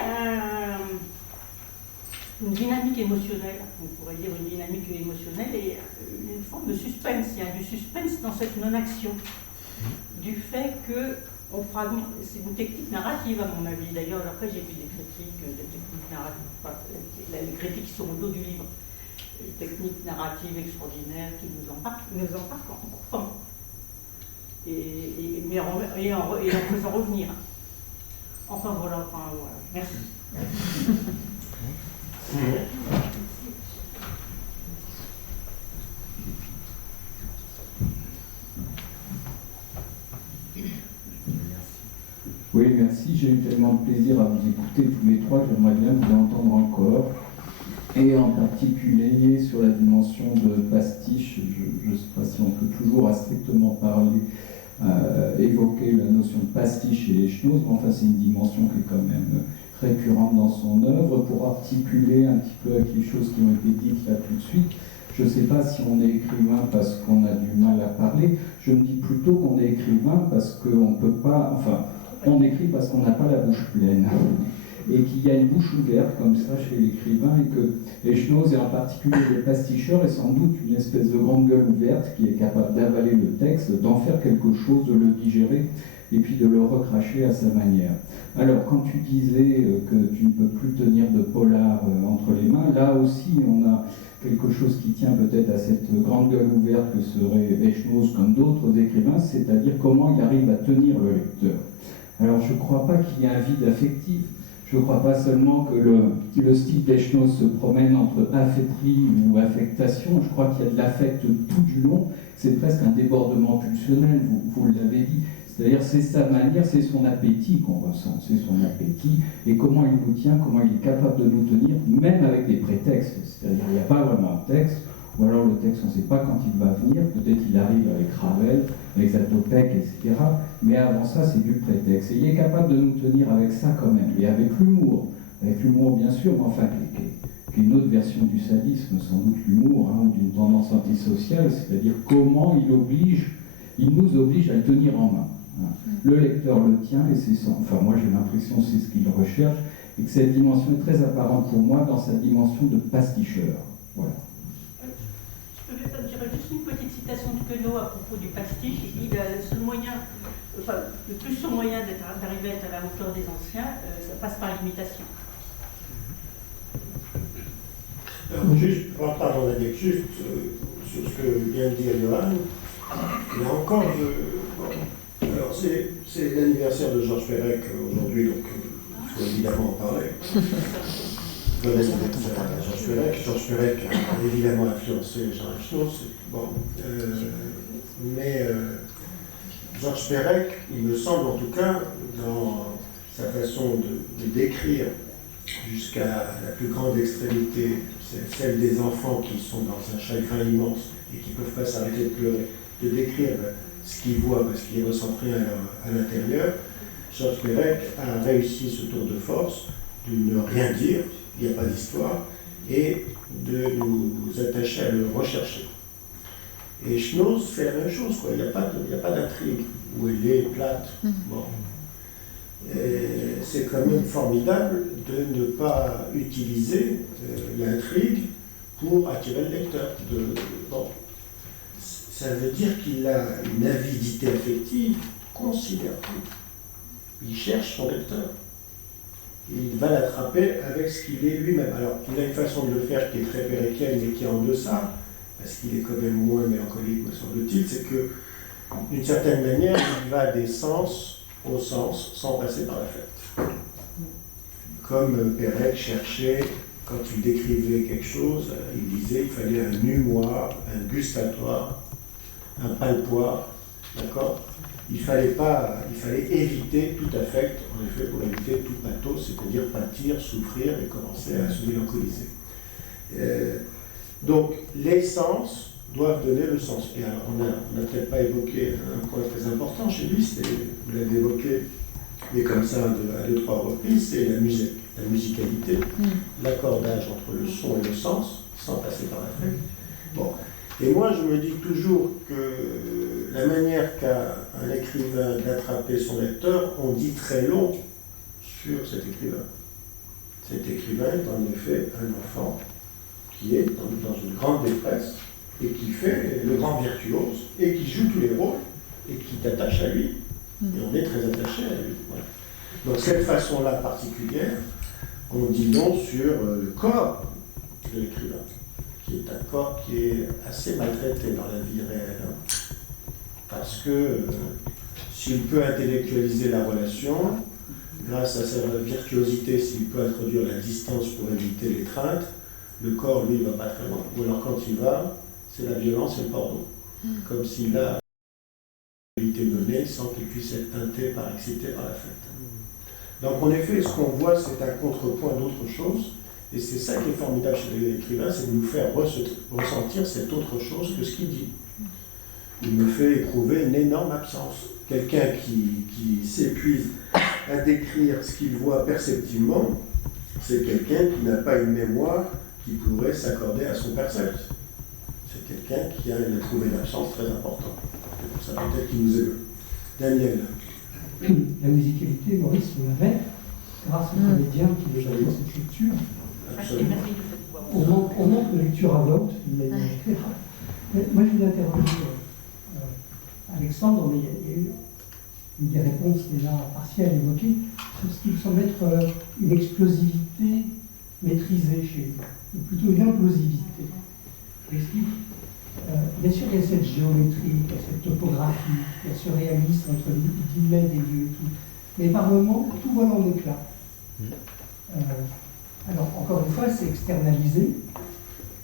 une dynamique émotionnelle, on pourrait dire une dynamique émotionnelle et une forme de suspense. Il y a du suspense dans cette non-action, du fait que on fragmente. C'est une technique narrative à mon avis. D'ailleurs, après j'ai vu des critiques de techniques narratives, les critiques qui sont au dos du livre, une technique narrative extraordinaire qui nous embarque en coupant mais en faisant revenir. Enfin voilà. Merci. Oui, merci. J'ai eu tellement de plaisir à vous écouter tous les trois que j'aimerais bien vous entendre encore. Et en particulier sur la dimension de pastiche, je ne sais pas si on peut toujours à strictement parler, évoquer la notion de pastiche chez Schnoz, mais enfin c'est une dimension qui est quand même récurrente dans son œuvre. Pour articuler un petit peu avec les choses qui ont été dites là tout de suite, je ne sais pas si on est écrivain parce qu'on a du mal à parler, je me dis plutôt qu'on est écrivain parce qu'on ne peut pas, enfin, on écrit parce qu'on n'a pas la bouche pleine. Et qu'il y a une bouche ouverte comme ça chez l'écrivain, et que Schnoz, et en particulier le pasticheur, est sans doute une espèce de grande gueule ouverte qui est capable d'avaler le texte, d'en faire quelque chose, de le digérer, et puis de le recracher à sa manière. Alors, quand tu disais que tu ne peux plus tenir de polar entre les mains, là aussi on a quelque chose qui tient peut-être à cette grande gueule ouverte que serait Schnoz comme d'autres écrivains, c'est-à-dire comment il arrive à tenir le lecteur. Alors, je ne crois pas qu'il y ait un vide affectif. Je ne crois pas seulement que le style d'Schnoz se promène entre affaîtrie ou affectation, je crois qu'il y a de l'affect tout du long, c'est presque un débordement pulsionnel, vous l'avez dit, c'est-à-dire c'est sa manière, c'est son appétit qu'on ressent, c'est son appétit, et comment il nous tient, comment il est capable de nous tenir, même avec des prétextes, c'est-à-dire il n'y a pas vraiment de texte, ou alors le texte on ne sait pas quand il va venir, peut-être il arrive avec Ravel, avec Zatopek, etc. Mais avant ça, c'est du prétexte. Et il est capable de nous tenir avec ça quand même, et avec l'humour bien sûr, mais enfin, qui qui est une autre version du sadisme, sans doute l'humour, hein, ou d'une tendance antisociale, c'est-à-dire comment il nous oblige à le tenir en main. Hein. Le lecteur le tient, et c'est ça. Enfin, moi j'ai l'impression que c'est ce qu'il recherche, et que cette dimension est très apparente pour moi dans sa dimension de pasticheur. Voilà. Je peux dire juste une petite citation de Queneau à propos du pastiche. Il dit le seul moyen, enfin, le plus sûr moyen d'arriver à être à la hauteur des anciens, ça passe par l'imitation. Alors, juste, pardon, juste sur ce que vient de dire Johan, il y a encore bon, alors c'est l'anniversaire de Georges Perec aujourd'hui, donc il faut évidemment en parler. Bon anniversaire à Georges Perec. Georges Perec a évidemment influencé Jean Schnoz. Bon, mais Georges Perec, il me semble en tout cas, dans sa façon de décrire jusqu'à la plus grande extrémité, c'est celle des enfants qui sont dans un chagrin immense et qui ne peuvent pas s'arrêter de pleurer, de décrire ce qu'ils voient parce qu'ils ne ressentent rien à l'intérieur. Georges Perec a réussi ce tour de force de ne rien dire, il n'y a pas d'histoire, et de nous attacher à le rechercher. Et Schnoz fait la même chose, quoi. Il n'y a pas d'intrigue, où elle est plate. Bon. C'est quand même formidable de ne pas utiliser l'intrigue pour attirer le lecteur. Bon. Ça veut dire qu'il a une avidité affective considérable. Il cherche son lecteur. Il va l'attraper avec ce qu'il est lui-même. Alors, il a une façon de le faire qui est très péréquienne, mais qui est en deçà, parce qu'il est quand même moins mélancolique, me semble-t-il, c'est que, d'une certaine manière, il va des sens au sens sans passer par l'affect. Comme Perec cherchait, quand il décrivait quelque chose, il disait qu'il fallait un humoir, un gustatoire, un palpoir, d'accord ? Il fallait éviter tout affect, en effet, pour éviter tout pathos, c'est-à-dire pâtir, souffrir et commencer à se mélancoliser. Donc, les sens doivent donner le sens. Et alors, on n'a peut-être pas évoqué un point très important chez lui, vous l'avez évoqué, mais comme ça à deux, trois reprises, c'est la musique, la musicalité, l'accordage entre le son et le sens, sans passer par l'affect. Bon. Et moi, je me dis toujours que la manière qu'a un écrivain d'attraper son lecteur, on dit très long sur cet écrivain. Cet écrivain est en effet un enfant qui est dans une grande détresse et qui fait le grand virtuose et qui joue tous les rôles et qui t'attache à lui. Et on est très attaché à lui. Voilà. Donc cette façon-là particulière, on dit long sur le corps de l'écrivain, qui est un corps qui est assez maltraité dans la vie réelle. Parce que s'il peut intellectualiser la relation, grâce à sa virtuosité, s'il peut introduire la distance pour éviter l'étreinte, le corps, lui, ne va pas très loin. Ou alors quand il va, c'est la violence et le porno. Comme s'il a été donné sans qu'il puisse être teinté par excité par l'affect. Donc en effet, ce qu'on voit, c'est un contrepoint d'autre chose. Et c'est ça qui est formidable chez l'écrivain, c'est de nous faire ressentir cette autre chose que ce qu'il dit. Il me fait éprouver une énorme absence. Quelqu'un qui s'épuise à décrire ce qu'il voit perceptivement, c'est quelqu'un qui n'a pas une mémoire qui pourrait s'accorder à son percept. C'est quelqu'un qui a trouvé une absence très importante. C'est pour ça peut-être qu'il nous émeut. Daniel. La musicalité, Maurice, on l'avait grâce aux comédiens qui déjà avaient cette lecture. Absolument. On manque de lecture à voix haute, d'une manière générale. Moi, je voulais interroger Alexandre, mais il y a eu des réponses déjà partielles évoquées sur ce qui me semble être une explosivité maîtrisée chez lui, ou plutôt une implosivité. Je m'explique. Bien sûr, il y a cette géométrie, il y a cette topographie, il y a ce réalisme entre les guillemets des lieux et tout. Mais par moments, tout vole en éclats. Alors, encore une fois, c'est externalisé.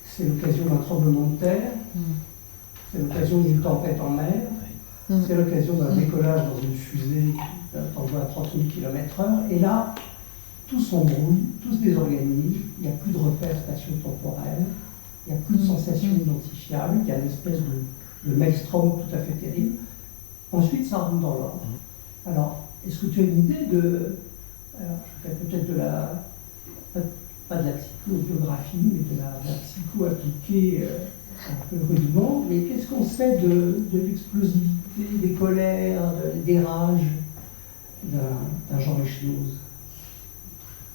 C'est l'occasion d'un tremblement de terre. C'est l'occasion d'une tempête en mer. C'est l'occasion d'un décollage dans une fusée qui t'envoie à 30 000 km/h. Et là, tout s'embrouille, tout se désorganise. Il n'y a plus de repères spatio-temporels. Il n'y a plus de sensations identifiables. Il y a une espèce de maelstrom tout à fait terrible. Ensuite, ça rentre dans l'ordre. Alors, est-ce que tu as une idée de... Alors, je fais peut-être de la pas de la psychobiographie, mais de la psycho appliquée un peu rudiment. Mais qu'est-ce qu'on sait de l'explosivité, des colères, des rages d'un Jean Echnoz?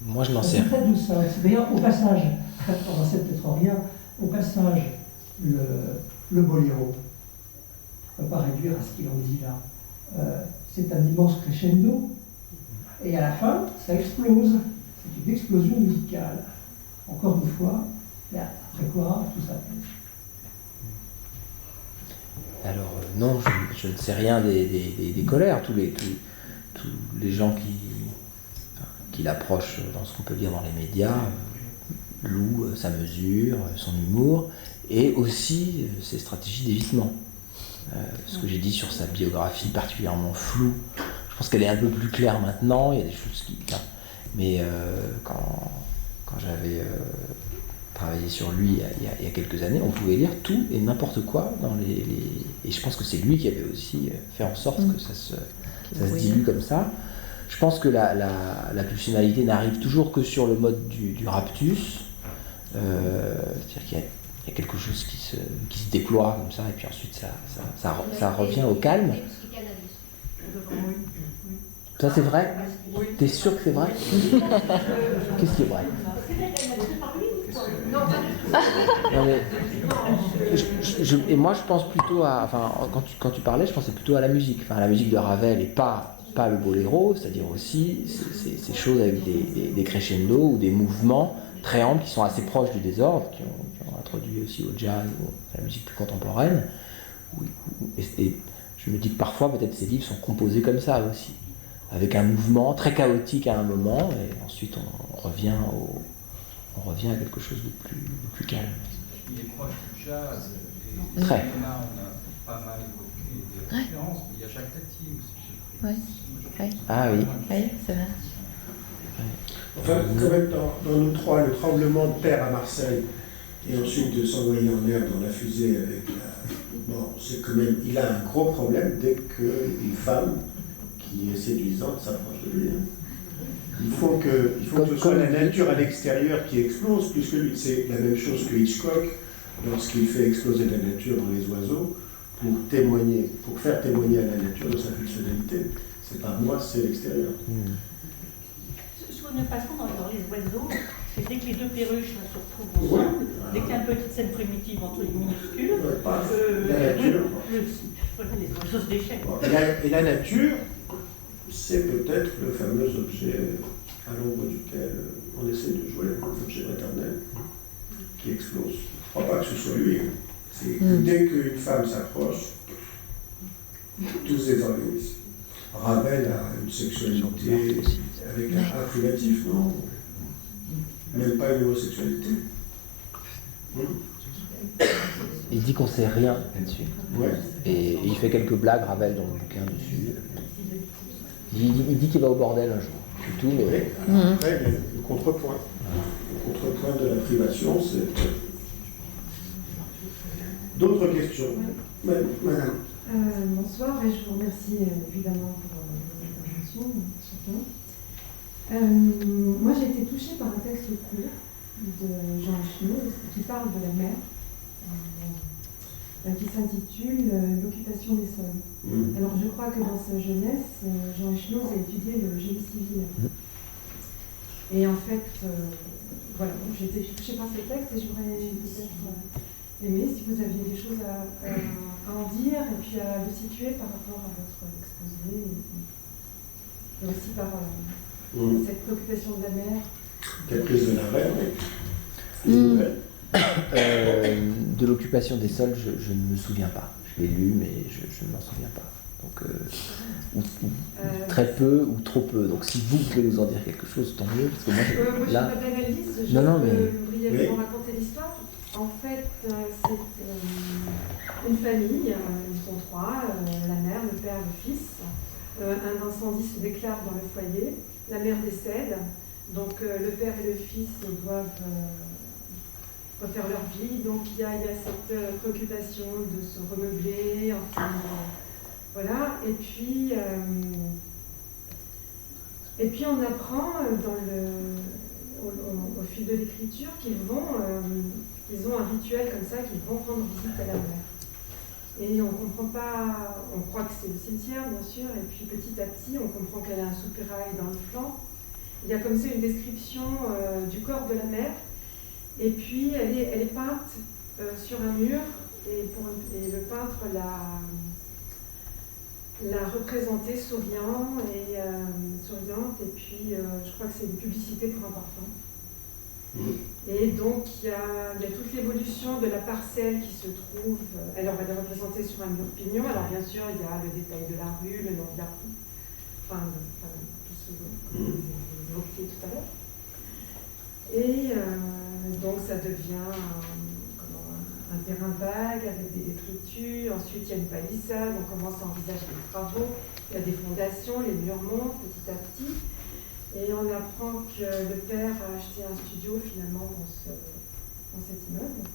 Moi, je n'en sais rien. C'est peut-être de ça. D'ailleurs, au passage, on sait peut-être rien, au passage, le boléro, on ne peut pas réduire à ce qu'il en dit là. C'est un immense crescendo, et à la fin, ça explose. C'est une explosion musicale. Encore une fois, là, après quoi, tout ça. Alors, non, je ne sais rien des colères. Tous les gens qui l'approchent dans ce qu'on peut lire dans les médias louent sa mesure, son humour, et aussi ses stratégies d'évitement. Ce que j'ai dit sur sa biographie particulièrement floue, je pense qu'elle est un peu plus claire maintenant. Il y a des choses qui... Mais quand j'avais travaillé sur lui il y a quelques années, on pouvait lire tout et n'importe quoi dans les... Et je pense que c'est lui qui avait aussi fait en sorte que ça se dilue comme ça. Je pense que la pulsionalité n'arrive toujours que sur le mode du raptus. C'est-à-dire qu'il y a quelque chose qui se déploie comme ça, et puis ensuite ça revient au calme. Ça, c'est vrai? T'es sûr que c'est vrai? Qu'est-ce qui est vrai? Non, mais, et moi, je pense plutôt à... Enfin, quand tu parlais, je pensais plutôt à la musique. Enfin, à la musique de Ravel, et pas le boléro, c'est-à-dire aussi ces choses avec des crescendos ou des mouvements très amples qui sont assez proches du désordre, qui ont introduit aussi au jazz ou à la musique plus contemporaine. Et je me dis que parfois, peut-être, ces livres sont composés comme ça aussi, avec un mouvement très chaotique à un moment, et ensuite on revient à quelque chose de plus calme. Il est proche du jazz. Très. On a pas mal évoqué des références, mais il y a Jacques Tati aussi. Ouais. Oui. Ah oui. Oui, c'est vrai. Enfin, quand même, dans nous trois, le tremblement de terre à Marseille, et ensuite de s'envoyer en mer dans la fusée avec la... Bon, c'est quand même... Il a un gros problème dès qu'une femme qui est séduisante s'approche de lui. Il faut que ce soit la nature à l'extérieur qui explose, puisque lui, c'est la même chose que Hitchcock, lorsqu'il fait exploser la nature dans les oiseaux, pour faire témoigner à la nature de sa fonctionnalité. C'est pas moi, c'est l'extérieur. Ce qu'on ne passe pas dans les oiseaux, c'est dès que les deux perruches se retrouvent ensemble, dès qu'il y a une petite scène primitive entre les minuscules, la nature. Les oiseaux se déchaînent. Et la nature, c'est peut-être le fameux objet à l'ombre duquel on essaie de jouer, l'objet maternel, qui explose. Je ne crois pas que ce soit lui. C'est que dès qu'une femme s'approche, tous se désorganisent. Ravel a une sexualité avec un privatif, non? Même pas une homosexualité. Il dit qu'on sait rien là-dessus. Ouais. Et il fait quelques blagues, Ravel, dans le bouquin dessus. Il dit qu'il va au bordel un jour. C'est tout, mais... Après, il y a le contrepoint. Le contrepoint de la privation, c'est... D'autres questions? Madame. Bonsoir, et je vous remercie évidemment pour votre intervention, surtout. Moi, j'ai été touchée par un texte court de Jean Echnoz qui parle de la mer, qui s'intitule L'occupation des sols. Alors, je crois que dans sa jeunesse, Jean Echnoz a étudié le génie civil. Et en fait, voilà, j'ai été touchée par ce texte et j'aurais peut-être aimé si vous aviez des choses à en dire et puis à le situer par rapport à votre exposé et aussi par cette préoccupation de la mer. Caprice de la reine, oui. De l'occupation des sols, je ne me souviens pas. Je l'ai lu, mais je ne m'en souviens pas. Donc, ou très peu ou trop peu. Donc, si vous pouvez nous en dire quelque chose, tant mieux. Parce que moi, moi je là... n'ai pas d'analyse, je mais... brièvement raconter l'histoire. En fait, c'est une famille, ils sont trois, la mère, le père, le fils. Un incendie se déclare dans le foyer, la mère décède, donc le père et le fils doivent refaire leur vie. Donc il y a cette préoccupation de se remeubler, enfin, voilà. Et puis on apprend au fil de sûr qu'ils ils ont un rituel comme ça, qu'ils vont rendre visite à la mère. Et on comprend pas, on croit que c'est le cimetière bien sûr, et puis petit à petit on comprend qu'elle a un soupirail dans le flanc. Il y a comme ça une description du corps de la mère, et puis elle est peinte sur un mur, et le peintre l'a représentée souriante, et puis je crois que c'est une publicité pour un parfum. Et donc il y a toute l'évolution de la parcelle qui se trouve, alors elle est représentée sur un mur pignon, alors bien sûr il y a le détail de la rue, le nom de la rue, tout ce que vous évoquiez tout à l'heure. Et donc ça devient un terrain vague avec des détritus, ensuite il y a une palissade, on commence à envisager des travaux, il y a des fondations, les murs montent petit à petit. Et on apprend que le père a acheté un studio finalement dans cet immeuble.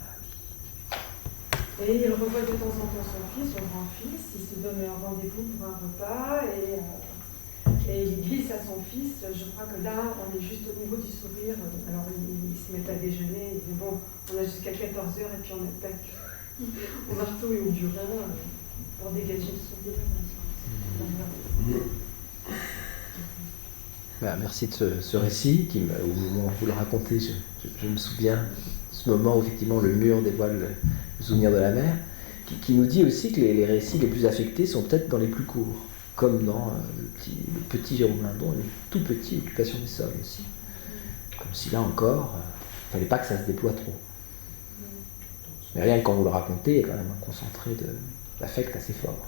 Et il revoit de temps en temps son fils, son grand-fils, il se donne un rendez-vous pour un repas et il glisse à son fils. Je crois que là, on est juste au niveau du sourire. Alors ils se mettent à déjeuner, ils disent bon, on a jusqu'à 14h et puis on attaque au marteau et au burin pour dégager le sourire. Bah, merci de ce récit, au moment où vous le racontez, je me souviens de ce moment où effectivement le mur dévoile le souvenir de la mère, qui nous dit aussi que les récits les plus affectés sont peut-être dans les plus courts, comme dans le petit Jérôme Lindon et le tout petit Occupation des sols aussi. Comme si là encore, il ne fallait pas que ça se déploie trop. Mais rien que quand vous le racontez, il y a quand même un concentré d'affect assez fort.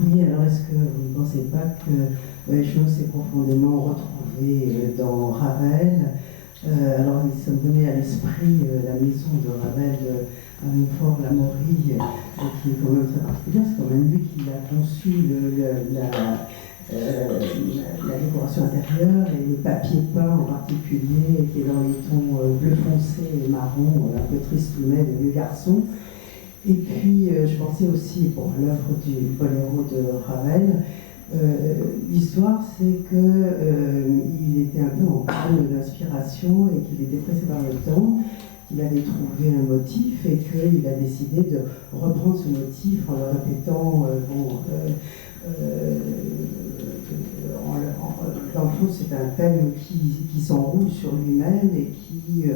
Oui, alors est-ce que vous ne pensez pas que Echno s'est profondément retrouvé dans Ravel? Alors il se me venait à l'esprit la maison de Ravel à Montfort-l'Amaury, qui est quand même très particulière, c'est quand même lui qui a conçu la décoration intérieure et les papiers peints en particulier, qui est dans les tons bleu foncé et marron, un peu tristounet des vieux garçons. Et puis, je pensais aussi à l'œuvre du boléro de Ravel. L'histoire, c'est qu'il était un peu en panne d'inspiration et qu'il était pressé par le temps, qu'il avait trouvé un motif et qu'il a décidé de reprendre ce motif en le répétant. Dans le fond, c'est un thème qui s'enroule sur lui-même et qui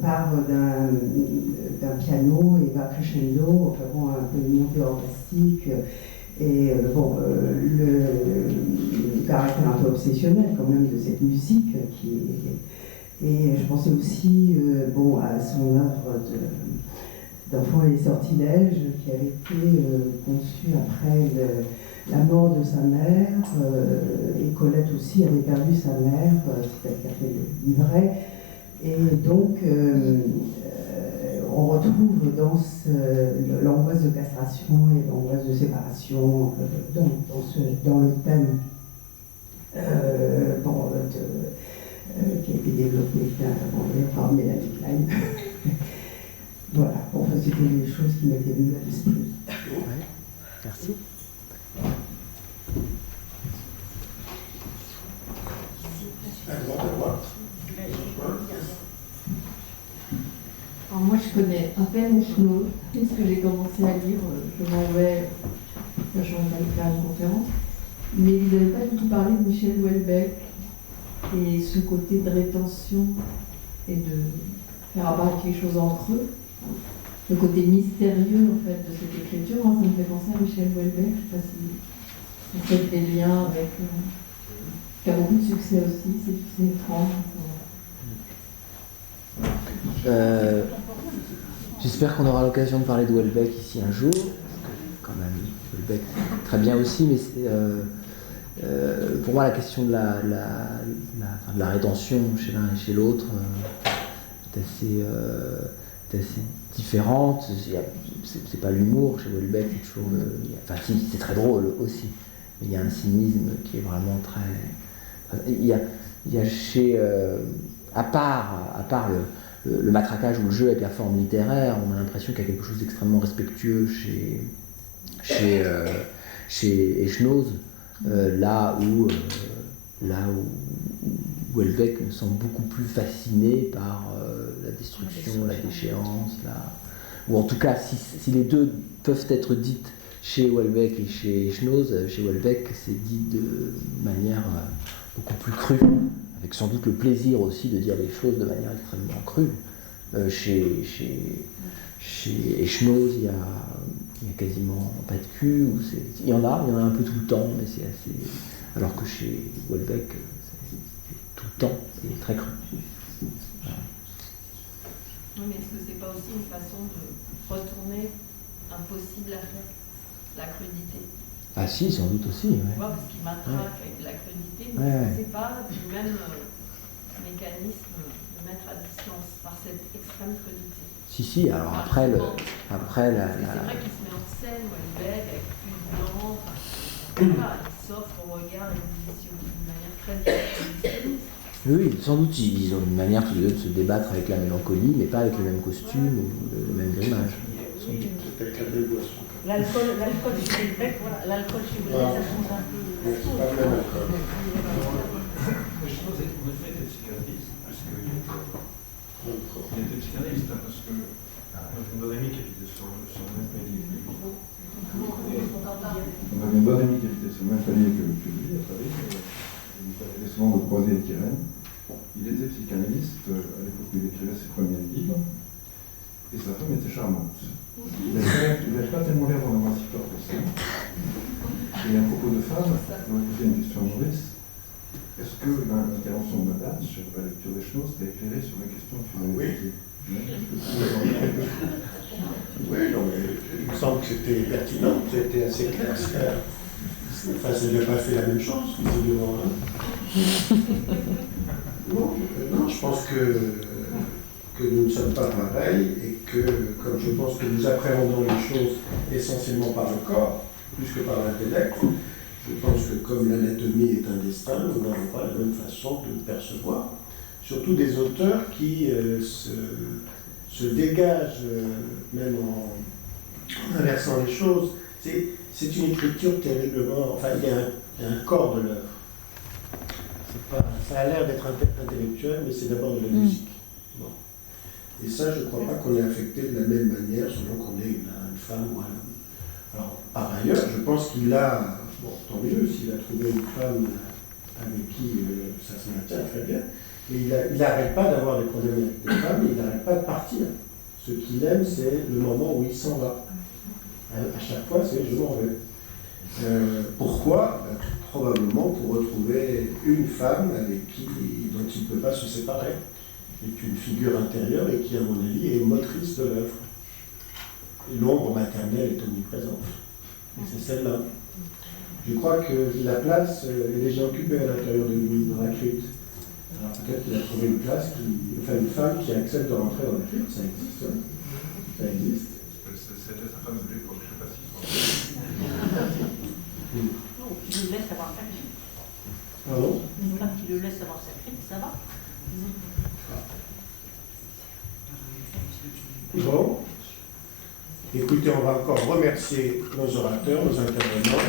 part d'un piano et va crescendo, enfin bon, un peu une montée orchestique, et le caractère un peu obsessionnel quand même de cette musique et je pensais aussi à son œuvre d'Enfants et les sortilèges qui avait été conçue après la mort de sa mère, et Colette aussi avait perdu sa mère, c'est elle qui a fait le livret. Et donc, on retrouve dans l'angoisse de castration et l'angoisse de séparation dans le thème qui a été développé par Mélanie Klein. Voilà, enfin, c'était les choses qui m'étaient venues à l'esprit. Ouais, merci. Alors moi je connais à peine Echno, puisque j'ai commencé à lire, je m'en vais, sachant que j'allais faire une conférence, mais vous n'avez pas du tout parlé de Michel Houellebecq et ce côté de rétention et de faire apparaître les choses en creux, le côté mystérieux en fait de cette écriture. Moi ça me fait penser à Michel Houellebecq, je ne sais pas si vous faites des liens avec, qui a beaucoup de succès aussi, c'est étrange. J'espère qu'on aura l'occasion de parler de Houellebecq ici un jour. Quand même, Houellebecq très bien aussi, mais pour moi la question de la rétention chez l'un et chez l'autre est assez différente. C'est pas l'humour chez Houellebecq, c'est toujours enfin si, c'est très drôle aussi, mais il y a un cynisme qui est vraiment très. Il y a chez à part le matraquage ou le jeu avec la forme littéraire, on a l'impression qu'il y a quelque chose d'extrêmement respectueux chez Echnoz, là où Houellebecq me semble beaucoup plus fasciné par la destruction, la déchéance, ou en tout cas, si les deux peuvent être dites chez Houellebecq et chez Schnoz, chez Houellebecq, c'est dit de manière beaucoup plus crue, avec sans doute le plaisir aussi de dire les choses de manière extrêmement crue. Chez Schnoz, il y a quasiment pas de cul, il y en a un peu tout le temps, mais c'est assez. Alors que chez Houellebecq, c'est tout le temps et très cru. Voilà. Oui, mais est-ce que c'est pas aussi une façon de retourner un possible affect, la crudité? Ah si, sans doute aussi. Ouais. Tu vois, parce qu'il m'attraque avec la crudité, mais c'est pas du même mécanisme de mettre à distance par cette extrême crudité. Si, alors après la... C'est vrai qu'il se met en scène, Houellebecq, avec plus blanc, voilà, il s'offre au regard et d'une manière très exhibitionniste. Oui, sans doute ils ont une manière tous les deux de se débattre avec la mélancolie, mais pas avec le même costume ou le même grimage. L'alcool chez Houellebecq, voilà, l'alcool chez Houellebecq, ça change un peu. C'est pas le même alcool. Je suppose qu'il était psychanalyste, parce qu'il était psychanalyste, parce que j'ai une bonne amie qui habitait sur le même palier que lui. On avait une bonne amie qui habitait sur le même palier que lui, à Paris. Il avait souvent de croiser Étienne. Il était psychanalyste à l'époque où il écrivait ses premiers livres, et sa femme était charmante. Il n'avait pas tellement l'air d'en avoir si peur que ça. Et à propos de femme, je vais poser une question à Maurice. Est-ce que l'intervention de madame sur la lecture des choses t'a éclairé sur la question que tu m'avais posée? Oui, non, mais il me semble que c'était pertinent, c'était assez clair. Enfin, ça n'a pas fait la même chose, visiblement. Non, je pense que nous ne sommes pas pareils et que, comme je pense que nous appréhendons les choses essentiellement par le corps, plus que par l'intellect, je pense que comme l'anatomie est un destin, nous n'avons pas la même façon de le percevoir. Surtout des auteurs qui se dégagent, même en inversant les choses. C'est une écriture terriblement... Enfin, il y a un corps de l'œuvre. Ça a l'air d'être intellectuel, mais c'est d'abord de la musique. Bon. Et ça, je ne crois pas qu'on est affecté de la même manière selon qu'on est une femme ou un homme. Alors, par ailleurs, je pense qu'il a... Bon, tant mieux s'il a trouvé une femme avec qui ça se maintient très bien. Mais il n'arrête pas d'avoir des problèmes avec des femmes, il n'arrête pas de partir. Ce qu'il aime, c'est le moment où il s'en va. À chaque fois, c'est « je m'en vais ». Pourquoi ? Probablement pour retrouver une femme dont il ne peut pas se séparer, qui est une figure intérieure et qui, à mon avis, est motrice de l'œuvre. L'ombre maternelle est omniprésente. Et c'est celle-là. Je crois que la place est déjà occupée à l'intérieur de lui, dans la crypte. Alors peut-être qu'il a trouvé une place, une femme qui accepte de rentrer dans la crypte, ça existe. Ouais. Ça existe. C'était sa femme de l'époque, je ne sais pas si Non, qui le laisse avoir sa crypte. Pardon ? Une femme qui le laisse avoir sa crypte, ça va. Bon. Écoutez, on va encore remercier nos orateurs, nos intervenants.